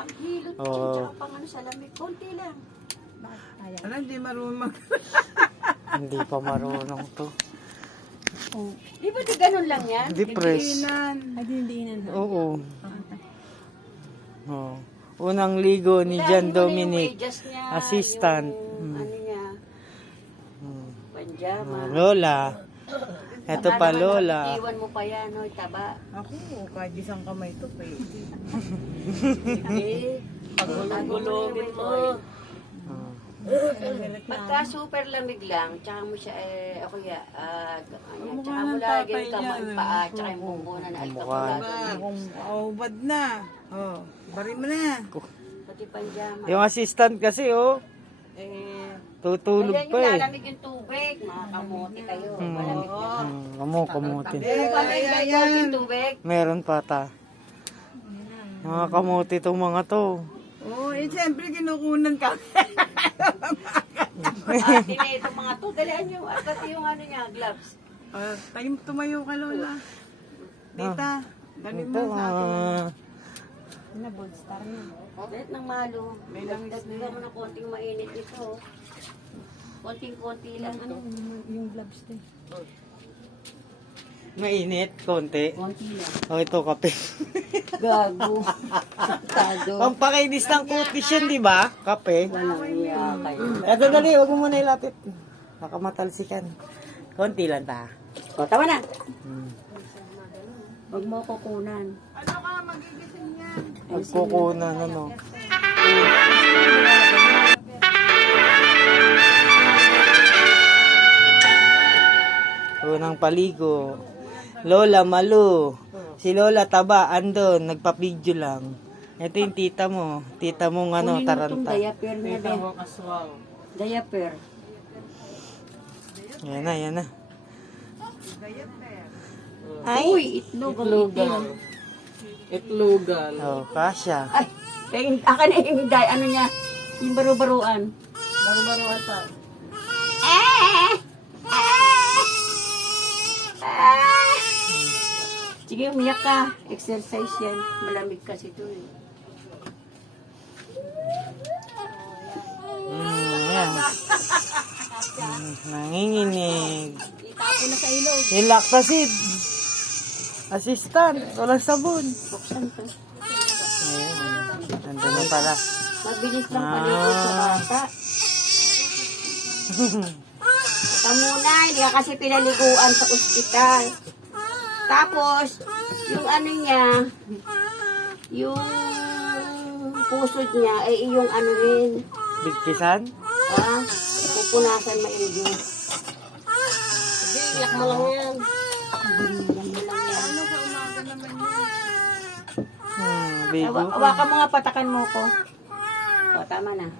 Panghilot Oo. dyan, tsaka pang ano sa lamig. Konti lang. Alam, hindi marunong mag... Hindi pa marunong to. Di ba di ganun lang yan? Hindi press. Ay, dindiinan. Oo. Oh. Unang ligo ni John Dominic. Assistant. Yung, ano niya, panjama. Lola. Ito pa Lola. Iwan mo pa yan, no? Taba. Ako, kahit isang kamay to, pwede. Eh, pagulungin mo. Pagka super lamig lang, tsaka mo siya, o kaya, tsaka mo lagi yung kamay, paa, tsaka yung bumbunan na alkakulado. Bad na. Oh, bari mo na. Pati panjama. Yung assistant kasi, oh. Tutulog Ayan pa yung eh. lalamig yung tubig. Mga kamote kayo. Malamig na. Kamutin. Malamig yung tubig. Meron pa ta. Mga kamuti itong mga to. Oh, siyempre kinukunan ka. Ate na itong mga to. Dalihan nyo. Pati yung ano niya, gloves. Tayo tumayo ka, Lola. Tita, galing mo sa akin. Dahil ng malo. May langis na mo ng konting mainit ito. Konting-konti lang. Yung gloves din. Mainit, konti. Konti lang. Oh, ito kape. Gago. Tado. Pampakinis ng kutis yan, di ba? Kape. Walang iya kayo. Ito dali, huwag mo muna ilapit. Baka matalsikan. Konti lang ta. O, tama na. Huwag mo kukunan. Ano ka, magigising yan. Magkukunan, ano. Unang paligo. Lola Malu. Si Lola Taba, andon, nagpa-video lang. Ito yung tita mo. Tita mong ano, Kunin mo itong taranta. diaper niya din. Diaper. Yan na, yan na. Uy, itlog. Itlogan. Itlogan. Oh, kasya. Ay, akin na yung ano niya. Yung baro-baruan. Baro-baro ata. Sige, umiyak ka. Exercise yan. Malamig kasi ito eh. Yan. Nanginginig. Itapo na sa ilog. Yung lactacid. Assistant. Walang sabon. Buksan ka. Ayan. Nandun na pala. Mabilis lang paligo sa bata. Ito muna, hindi ka kasi pinaliguan sa ospital. Tapos, yung ano niya, yung pusod niya, ay yung ano rin, Bigkisan? pupunasan maigi. Iyak mo lang yan. Bigo. Awakan mo nga, patakan mo ko. O, tama na.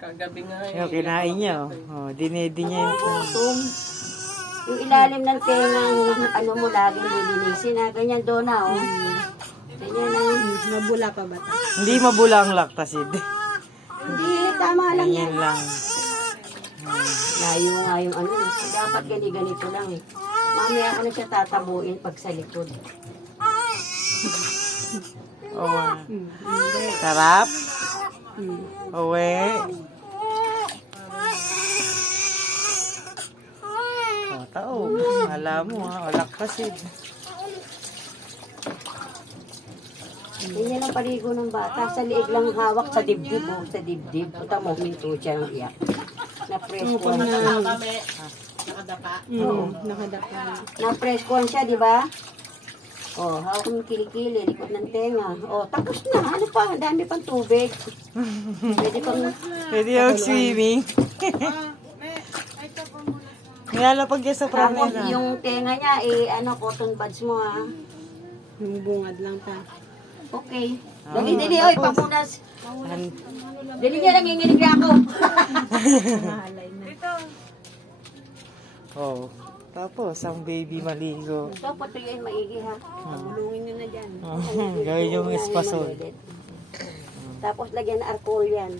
Kagabi nga Yung kinain niya. Oh, dinedi niya yung Yung ilalim ng tenga, ano mo, laging lilinisin na. Ganyan doon na, oh. Ganyan na. Nabula pa ba ito? Hindi mabula ang lactacid. Hindi, tama lang yan. Ganyan lang. Layo nga yung ano, dapat ganito lang eh. Mamaya ko na siya tatabuin pag sa likod. Oh. Sarap? Uwi. Oh, tao. Alam mo ha, o lactacid. Ganyan ang paligo ng bata. Sa liig lang hawak sa dibdib, oh. Sa dibdib. Puta mo, minto siya ng iyak. Na-press-con siya. Na-press-con siya, di ba? Oh, hawak mo kilikili, likod ng tenga. Oh, tapos na. Ano pa? Ang dami pang tubig. Pwede pang... Pwede yung swimming. Nilalapag niya sa Tapos pramela. yung tenga niya, ano, cotton buds mo, ha? Yung bungad lang ta. Okay. Dali, oy, papunas. An- Dali niya, nanginginig na ako. Oh. Tapos, ang baby maligo. Ito, patuyuin maigi, ha? Bulungin nyo na dyan. Gawin yung espasol. Tapos, lagyan na alcohol yan.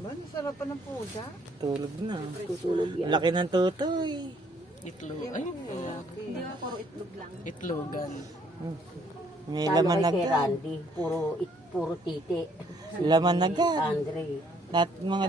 Ba, nasarapan ng pusa? Tulog na. Tutulog yan. Laki ng tutoy. Itlog. Ay, Hindi, puro itlog lang. itlogan. May Talo laman kay agad. Randy. Puro titi. Laman agad. Andre. Lahat mga...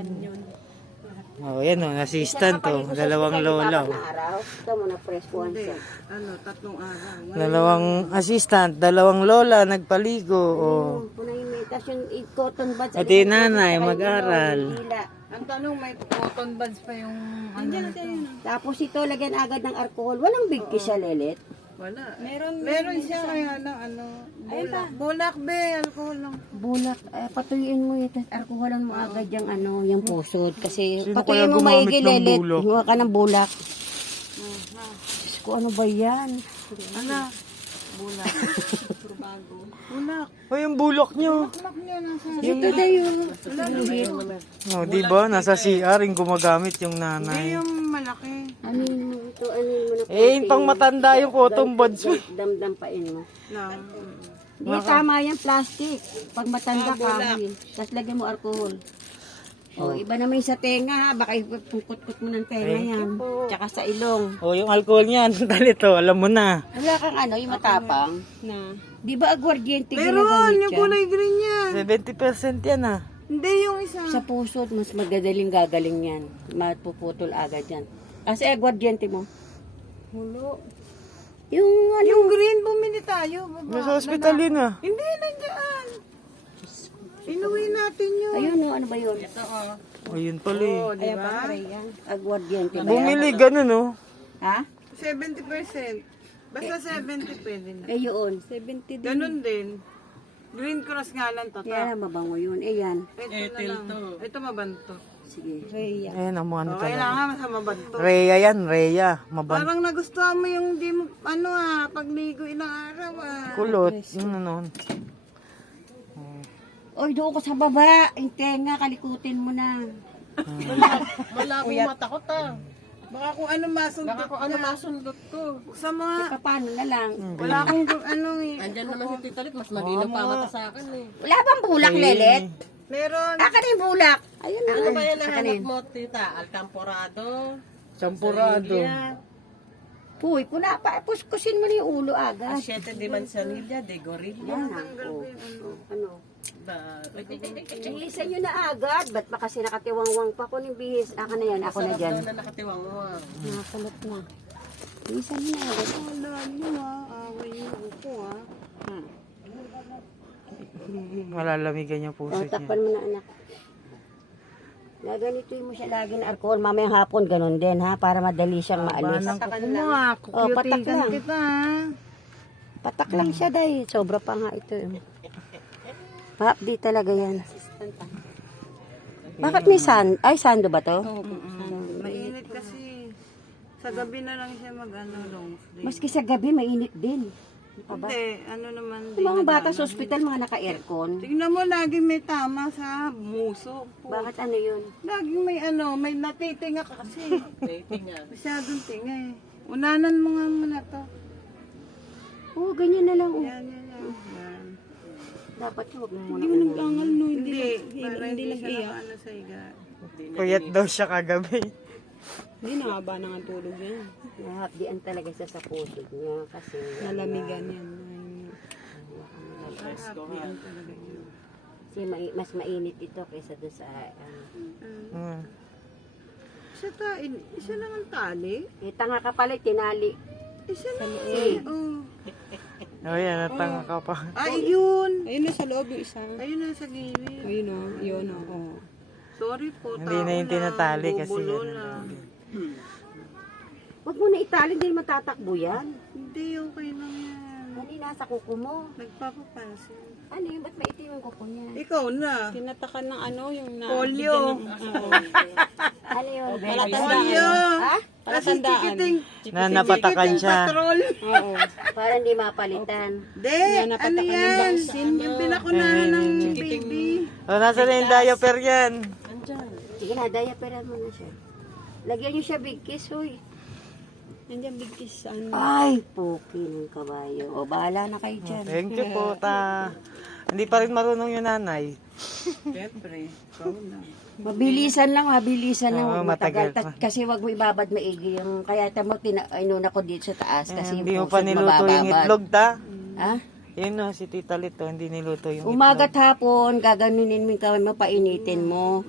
Oh, yan o, assistant to. Dalawang lola. Na araw. Ito mo na press one Hindi. set. 3 araw. Dalawang assistant, dalawang lola nagpaligo. Oh. Punay may tas yung cotton buds. Pati nanay, mag-aral. Ang tanong, may cotton buds pa yung ano nito. Tapos ito, lagyan agad ng alcohol. Walang big kiss siya, Lelet. Wala. Meron siya kaya na bulak be, alcohol lang. Bulak, patuyuin mo yung alcoholan mo agad yung ano, yung pusod. Kasi Sino kaya patuyuin mo gumamit maigi, ng Lelet. bulak? Huwag ka ng bulak. Diyos ko, ano ba yan? Ano? Bulak. Bulak. Oh, yung bulok nyo. Bulak niya nasa. Ito na yun. Oh, di ba? Nasa CR yung gumagamit yung Hindi nanay. yung malaki. Anin mo ito, anin mo na. Eh, yung pang matanda yung cotton buds. Damdampain mo. Lang. Hindi, tama yan, plastic. Pag matanda ka, tapos lagyan mo alcohol. Oh, iba naman yung sa tenga ha, baka ipupukot-kot mo ng tenga yan. Tsaka sa ilong. Oh, yung alcohol niyan. Dali to, alam mo na. Wala kang ano, yung matapang. Na. Di ba aguardiente Meron, ginagamit yung yan? kulay green yan. 70% yan ah. Hindi yung isa. Sa puso, mas magagaling gagaling yan. Mapuputol agad yan. Kasi aguardiente mo. Hulo. Yung ano, Yung green, bumili tayo. Nasa hospital yun ah. Hindi, nandiyan. Inuwi natin yun. ayun o, ano ba yun? Oh, yun pala eh. Oh, di ba? Aguardiente ba yan? Bumili ganun oh. Ha? 70%. Basta 70 pwede na. Eh yun. 70 din. Ganun din. Green cross nga lang to. Kaya na mabango yun. Eh yan. Ito na lang. Ito mabanto. Sige. Ayan ang mga ano O, talaga. kailangan sa mabanto. Rhea yan, Rhea. Maban. Parang nagustuhan mo yung di mo, ano pagligo ilang araw Kulot. Yung ano. Oy, doon ko sa baba. Yung tenga, kalikutin mo na. Malabo mata ko ta. Baka kung ano masundot ko. Ano masundot ko. Sa mga, Paano na lang. wala akong ano eh. Andyan naman si Tita Lit, mas malinaw pa mata sa akin eh. Wala bang bulak, Lelet? Meron. Akan yung bulak. Ayun na. Ano ba yan sa nahanap kanin. mo, Tita? Alcamporado? Champurado. Puy, puna pa. Puskusin mo na yung ulo agad. Siete de Manzanilla, de Gorilla. Yan na. Ano? Ba, Bihisan nyo na agad. Ba't ba kasi nakatiwangwang pa ko ng bihis? Ako na yan. Ako na dyan. daw na nakatiwang mo. Nakakulot na. Bihisan nyo na agad. Wala nyo away niyo upo Malalamigan yung puso O, niya. takpan mo na anak. Gaganituin mo siya lagi ng alcohol. Mamayang hapon, ganun din ha. Para madali siyang maalis. Ano mo Oh, patak kukutigan lang. kita Patak lang siya dahil. Sobra pa nga ito. Di talaga yan. Bakit may sand? Ay, sando ba to? Mainit kasi. Sa gabi na lang siya long sleep. Maski sa gabi, mainit din. Hindi, ano naman Yung mga bata sa ospital, mga naka-aircon. Tingnan mo, laging may tama sa muso. Bakit ano yun? Laging may natitinga ka kasi. Dating nga. Masyadong tinga eh. Unanan mo nga muna to. Oo, ganyan na lang. Yan. Dapat huwag mo muna. Nag-angal no, hindi. Para hindi siya ano sa higa. Puyat daw siya kagabi. Nahapdian talaga siya sa puso niya kasi Nalamigan yan. kasi mas mainit ito kaysa doon sa Isa lang ang tali. tanga ka pala, tinali. Isa lang. Oh. Oh, yan, natanga ka pa. Ay, yun. Ayun na sa loob yung isa. Ayun na sa gilid. Ayun o, yun o. Sorry po, Hindi na yung tinatali kasi bubulo ano lang. Huwag mo na itali, hindi matatakbo yan. Hindi, okay lang yan. Ano nasa kuko mo? Nagpapapansin. Ano yun, ba't maitim yung kuko niya? Ikaw na. Tinatakan ng ano, yung na... Polio. Ano yun? Polio. Ha? Kasi chikiting. Na napatakan siya. Patrol. Oo. Para hindi mapalitan. Hindi, ano yan? Yung pinakunahan ng baby. Oh, nasa na yung diaper yan? Sige na, diaperan mo na siya. Lagyan niyo siya big kiss, hoy. Nandiyan big kiss, ano. Ay, puki ng kabayo. O, bahala na kayo dyan. Thank you po, ta. Hindi pa rin marunong yung nanay. Siyempre, ikaw na. Mabilisan lang, mabilisan lang. Oo, Huwag matagal. matagal. Kasi wag mo ibabad maigi yung... Kaya tamo, inuna ko dito sa taas. Kasi Hindi mo pa pusod niluto yung mabababad. itlog, ta. Ha? Yun no, si Tita Lito, hindi niluto yung Umaga't hapon, gaganunin mo yung kamay mo, painitin mo.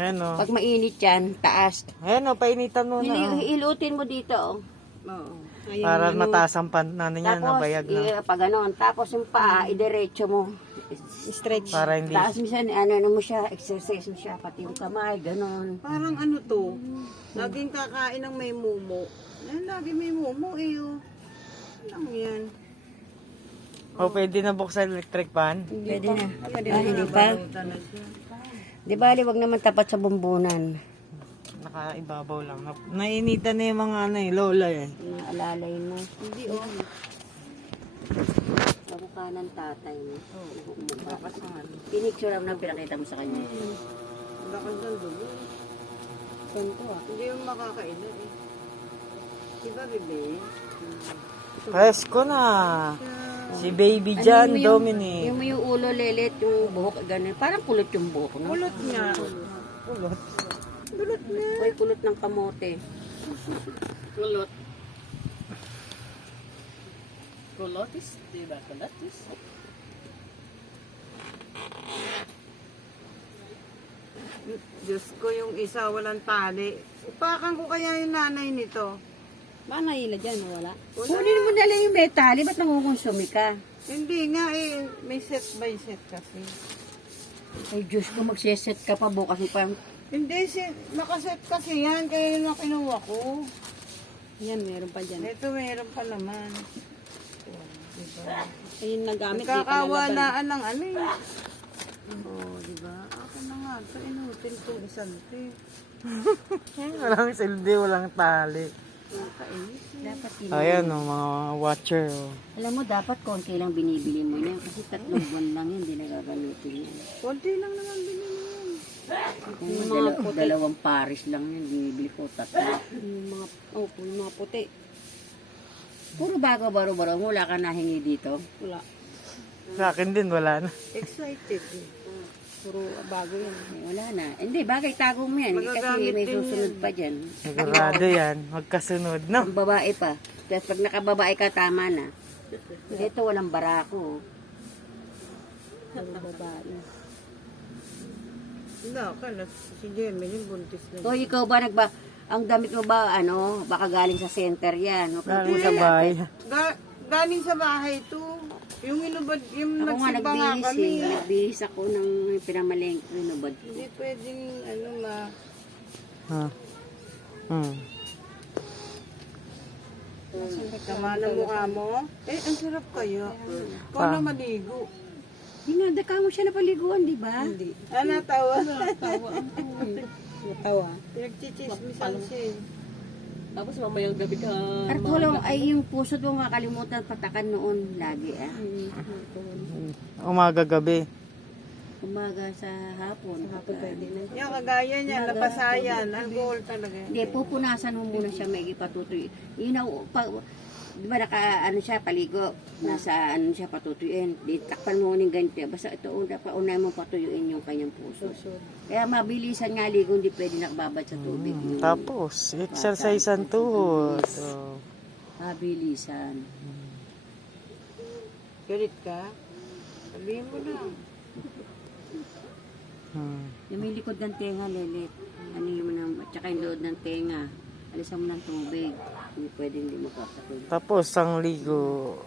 Ayan o. Pag mainit yan, taas. Ayan o, painitan mo na. Oh. Hilutin mo dito. Oh. Ayun, Para ano, mataas ang ano niya, Tapos, nabayag na. pag ganon. Tapos yung paa, idiretso mo. stretch. Para hindi. Taas minsan, ano mo siya, exercise mo siya, pati yung kamay, ganon. Parang ano to, laging kakain ng may mumo. Lagi may mumo eh. Oh. Ano yan? O, pwede na buksan electric fan? Pwede na. Hindi pa? Di ba, wag naman tapat sa bumbunan. Nakaibabaw lang. Nainitan na yung mga ano eh, lola eh. Alalay mo. Hindi, oh. Kamukha ng tatay mo. Pinicture lang na pinakita mo sa kanya. Lakas ng dugo. Ganito ah. Hindi yung makakaila eh. Diba, bebe? Presko na. Si Baby John Dominic. Yung may ulo, lelet, yung buhok, ganun. Parang kulot yung buhok, no? Kulot nga. Kulot. Kulot nga. Ay, kulot ng kamote. Kulot. Kulotis, di ba? Kulotis. Diyos ko, yung isa walang tali. Upakan ko kaya yung nanay nito. Ba nahila dyan, wala? Kunin mo na lang yung metali, ba't nangukonsumi ka? Hindi nga eh, may set by set kasi. Ay, Diyos ko, magsiset ka pa bukas mo pa. Hindi, nakaset kasi yan, kaya yun ang kinuha ko. Yan, meron pa dyan. Ito meron pa naman. Ayun, nagamit. Di pa nalaban. Kakawalaan ng ano eh. Oo, diba? Ako na nga, ito inutin itong isang ito eh. Walang silbi, walang tali. Nakainis. Dapat Ayan o, mga watcher. Oh. Alam mo, dapat konti lang binibili mo yan. Kasi 3 buwan lang yun, hindi nagagamitin yan. Konti lang naman binili yan. Kung dalawang paris lang yun, binibili ko 3. Yung mga, yung mga puti. Puro bago baro-baro, wala ka nahingi dito. Wala. Sa akin din, wala na. Excited eh. Puro bago yan. Eh, wala na. Hindi, bagay tago mo yan. Kasi Magagamit may din susunod pa dyan. Sigurado yan. Magkasunod, no? Ang babae pa. Tapos pag nakababae ka, tama na. Dito walang barako. Puro babae. Hindi, akala si Gemini buntis na. O ikaw ba ang damit mo ba, baka galing sa center yan. Huwag kang Galing sa tulala. bahay. Galing sa bahay to. Yung inubad, yung Ako nga nagsimba nga nagbihis kami. eh. Nagbihis ako ng pinamaleng inubad ko. Hindi pwedeng, Ah. Hmm. tama na mukha mo. Eh, ang sarap kayo. Ikaw na maligo. Hindi nga, daka mo siya napaliguan, di ba? Hindi. Natawa. Natawa. Pinagchichismisan siya eh. Tapos mamayang gabi ka. Artulong ay yung puso mo makalimutan patakan noon lagi ah. Umaga gabi. Umaga sa hapon. Yung kagaya niya, napasayan. Alcohol talaga. Hindi, pupunasan mo muna siya may ipatutoy. Yun na, di ba siya, paligo. Nasa siya patutuyuin. Di takpan mo ng ganito. Basta ito, unay mo patuyuin yung kanyang puso. Kaya mabilisan nga ligo, hindi pwede nakababad sa tubig. Yung Tapos, exercise ang tuhod. So, mabilisan. Galit ka? Sabihin mo na. Yung may likod ng tenga, lelet. Ano yung at saka yung load ng tenga. Alisan mo ng tubig. Hindi pwede hindi mo kapatid. tapos ang ligo.